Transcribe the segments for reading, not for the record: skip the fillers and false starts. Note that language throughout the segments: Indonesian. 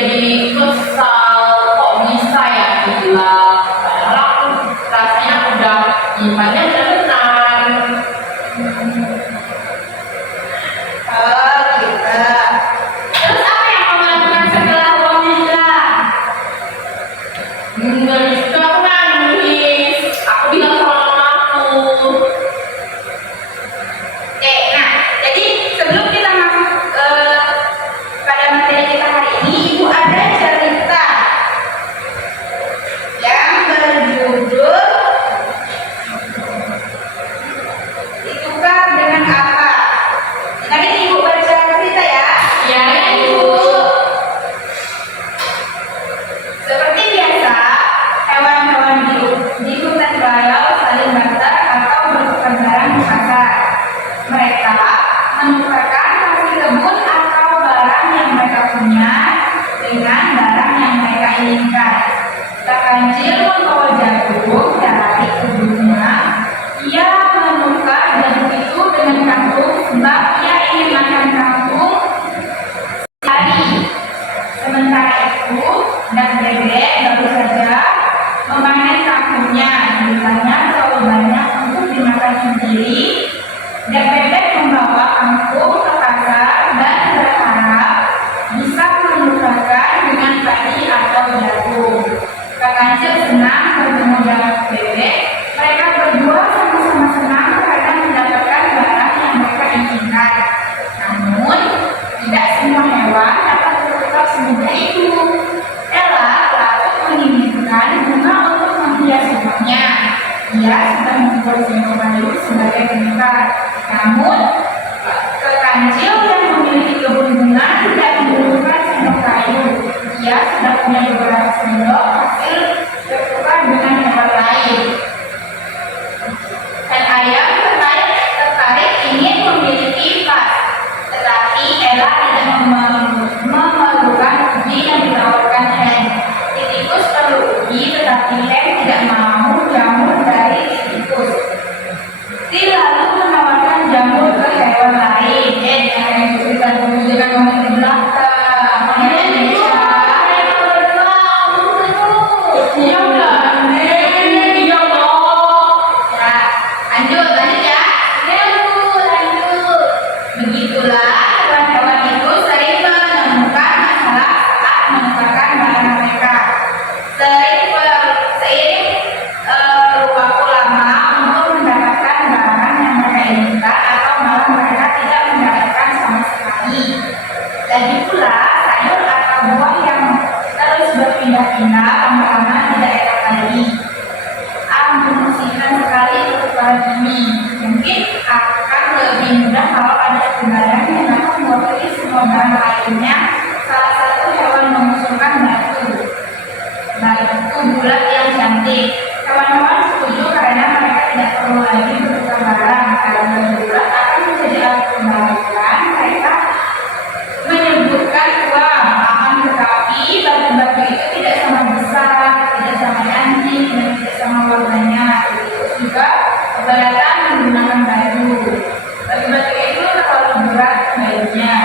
jadi kesal, kok bisa ya hilang, padahal aku rasanya udah nyimpannya benar. Oh gitu. Terus apa yang kamu lakukan setelah uang hilang? Nggak bisa, aku nangis. Aku bilang sama mamaku. Nah, jadi sebelum kita masuk pada materi kita hari ini, Ibu ada cerita yang berjudul ditukar dengan apa? Tadi Ibu baca cerita ya. Ya, Ibu. Seperti biasa, hewan-hewan di hutan raya saling barter atau bertukar barang di pasar. Mereka menukarkan hasil kebun atau barang yang mereka punya dengan barang yang mereka inginkan. Terkancil membawa jagung dari kebunnya. Ia menukar jagung itu dengan kangkung sebab ia ingin makan kangkung sehari. Sementara itu, dan bebek baru saja memanen kangkungnya. Jumlahnya terlalu banyak untuk dimakan sendiri. Dan bebek membawa kangkung ke pasar dan berharap bisa menukarkan dengan padi atau jagung. Kak Kancil senang bertemu dengan bebek. Mereka berdua sama-sama senang karena mendapatkan barang yang mereka inginkan. Namun, tidak semua hewan dapat bertukar semudah itu. Ella patut menginginkan bunga untuk menghias rumahnya. Ia sudah membuat sendok kayu sebagai penukar. Namun, Kekancil yang memiliki kebun bunga tidak membutuhkan sendok kayu. Ia sudah punya beberapa sendok hasil bertukar dengan hewan lain. Dan ayam tertarik ingin memiliki vas, tetapi Ella tidak memerlukan ubi yang ditawarkan Hen. Tikus perlu ubi, tetapi Hen tidak mau jamur dari tikus. Lalu menawarkan jamur ke hewan lain. Jangan cerita dulu, jangan ngomong di belakang. Iya udah, iya loh. Nah, lanjut ya. Lanjut. Begitulah hewan-hewan itu sering menemukan masalah saat menukarkan barang mereka. Seiring waktu lama untuk mendapatkan barang yang mereka inginkan atau malah mereka tidak mendapatkan sama sekali. Lagi pula sayur atau buah yang terus berpindah-pindah lama-lama tidak enak lagi. Mengusikan sekali pertukaran ini. Mungkin akan lebih mudah kalau ada sebaran yang dapat mewakili semua barang lainnya. Salah satu hewan mengusulkan batu bulat yang cantik. Hewan-hewan setuju karena mereka tidak perlu lagi bertukar barang. Kalau batu bulat akan menjadi alat pembalasan. Mereka menyebutkan uang, akan tetapi batu-batu itu tidak sama besar, tidak sama cantik, dan tidak sama warnanya. Terus juga keberatan menggunakan batu. Batu-batu itu terlalu berat baginya.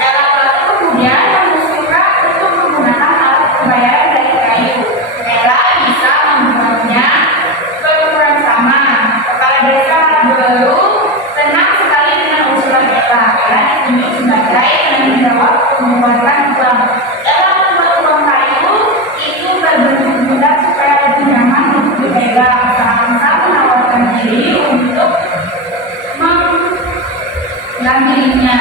Ella kemudian mengusulkan untuk menggunakan alat pembayaran dari kayu. Ella bisa membuatnya berukuran sama. Kepala desa baru senang sekali dengan usulan Ella. Ella ditunjuk sebagai penanggung jawab pembuatan uang. Ella membuat uang kayu itu berbentuk bulat supaya lebih nyaman untuk dipegang. Sang menawarkan diri untuk mengambilnya.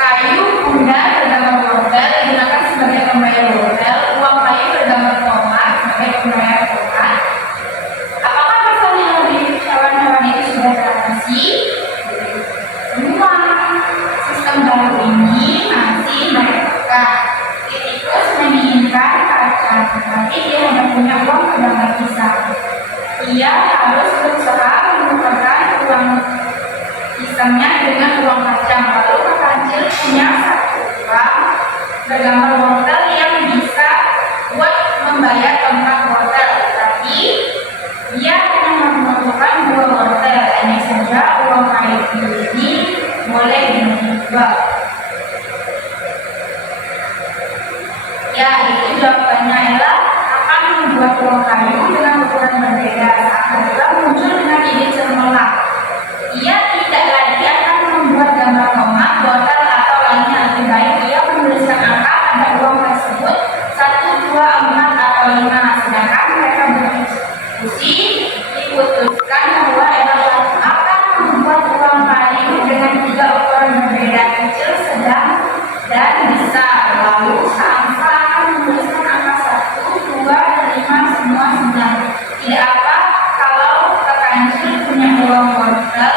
Kayu muda bergambar wortel digunakan sebagai pembayar wortel. Uang kayu bergambar tomat sebagai pembayar tomat. Apakah pasalnya dari hewan-hewan itu sudah teratasi? Semua. Sistem baru ini masih mereka. Tikus menginginkan kaca, tetapi dia hanya punya uang bergambar pisang. Ia harus berusaha menukarkan uang pisangnya dengan uang kacang. Lalu Kak Kancil punya satu uang bergambar wortel yang bisa buat membayar tongkat wortel, tetapi dia hanya membutuhkan 2 wortel. Hanya saja uang kayu ini boleh dijual. Ya, itu jawabannya adalah akan membuat ruang kayu dengan ukuran berbeda. Akan juga muncul dengan ide cemerlang. Ia tidak lagi akan membuat gambar tomat, botol atau lainnya. Lebih baik ia menuliskan angka pada ruang tersebut 1, 2, 4 atau 5. Sedangkan mereka berdiskusi diputuskan bahwa evaluasi akan membuat ruang kayu dengan 3 ukuran berbeda, kecil, sedang, dan besar. Lalu Samsa akan menuliskan angka 1, 2, dan 5 semua sedang. Tidak apa kalau Kakancil punya ruang wortel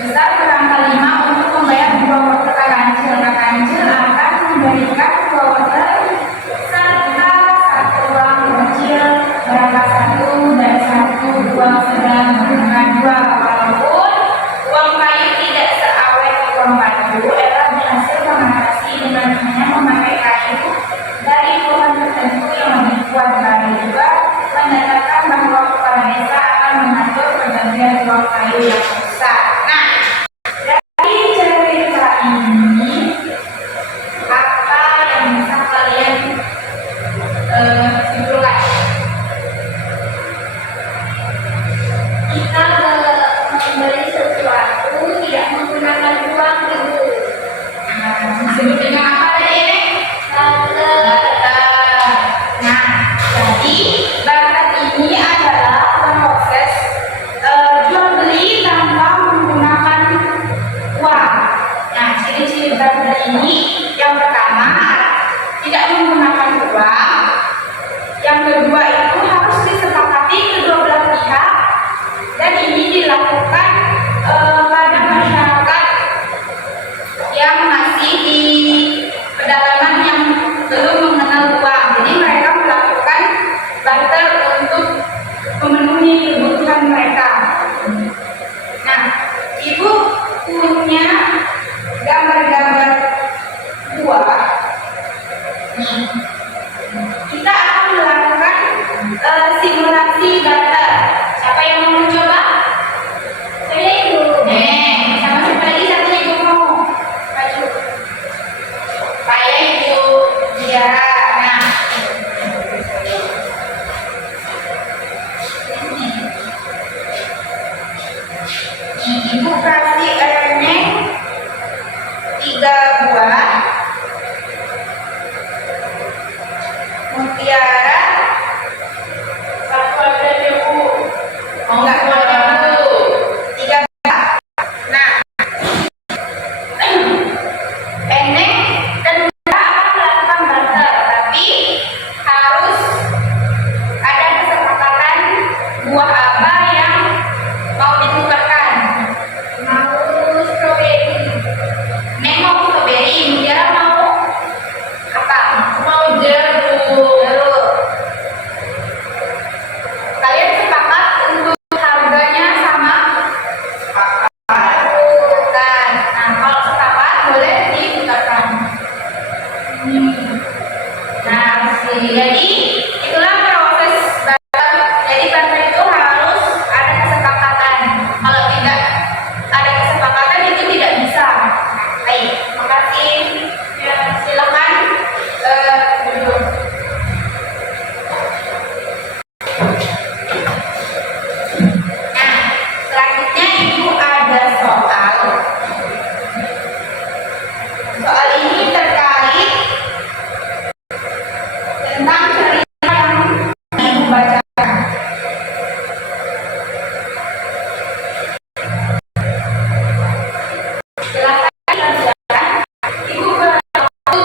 besar berangka 5 untuk membayar 2 wortel Kakancil. Kakancil akan memberikan 2 wortel serta 1 ruang kecil berangka 1 dan 1 ruang sedang berangka 2. Walaupun uang kayu tidak seawet uang batu, Ella berhasil mengatasi dengan hanya memakai kayu dari pohon tertentu yang lebih kuat. Lalu juga menyatakan bahwa kepala desa akan mengatur pergantian uang kayu yang besar. Nah, dari cerita ini apa yang bisa kalian simpulkan? Kita membeli sesuatu tidak menggunakan uang dulu. Disebut dengan apa tadi ini? Barter. Nah, jadi barter ini adalah proses jual beli tanpa menggunakan uang. Nah, ciri-ciri barter ini yang pertama tidak menggunakan uang. Yang kedua itu harus disepakati kedua belah pihak, dan ini dilakukan pada masyarakat yang masih di pedalaman yang belum mengenal uang. Jadi mereka melakukan barter untuk memenuhi kebutuhan mereka. Nah, Ibu punya gambar-gambar buah. Kita akan melakukan simulasi barter. Siapa yang mau mencoba? Saya itu. Sama siapa lagi satunya Ibu mau? Maju. Saya Ibu. Ya. Nah. Ibu kasih reneng 3 buah. Mutiara 1 ada Ibu. Oh, enggak ada Bu. 3 buah. Nah, Eneng dan Bunda akan melakukan barter, tapi harus ada kesepakatan buah apa yang mau ditukarkan. Mau stroberi. Neng mau strawberry, Mutiara mau apa? Mau jeruk. Jeruk. Kalian sepakat untuk harganya sama? Bukan. Nah, kalau sepakat boleh ditukarkan. Nah, jadi itulah proses barter. Jadi barter itu harus ada kesepakatan. Kalau tidak ada kesepakatan itu tidak bisa. Baik, makasih. Ya, silakan duduk. Nah, selanjutnya Ibu ada soal. Soal ini terkait tentang cerita yang Ibu bacakan. Silakan dikerjakan. Ibu berwaktu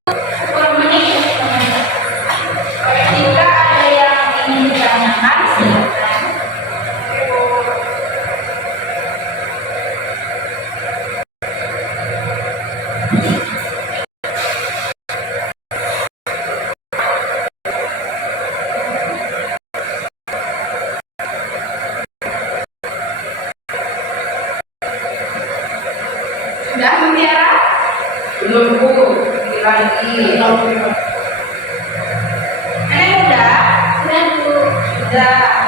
10 menit. Jika ada yang ingin ditanyakan, silakan. Sudah, Mutiara? Belum Bu. Lagi. Nenek udah? Sudah Bu. Sudah.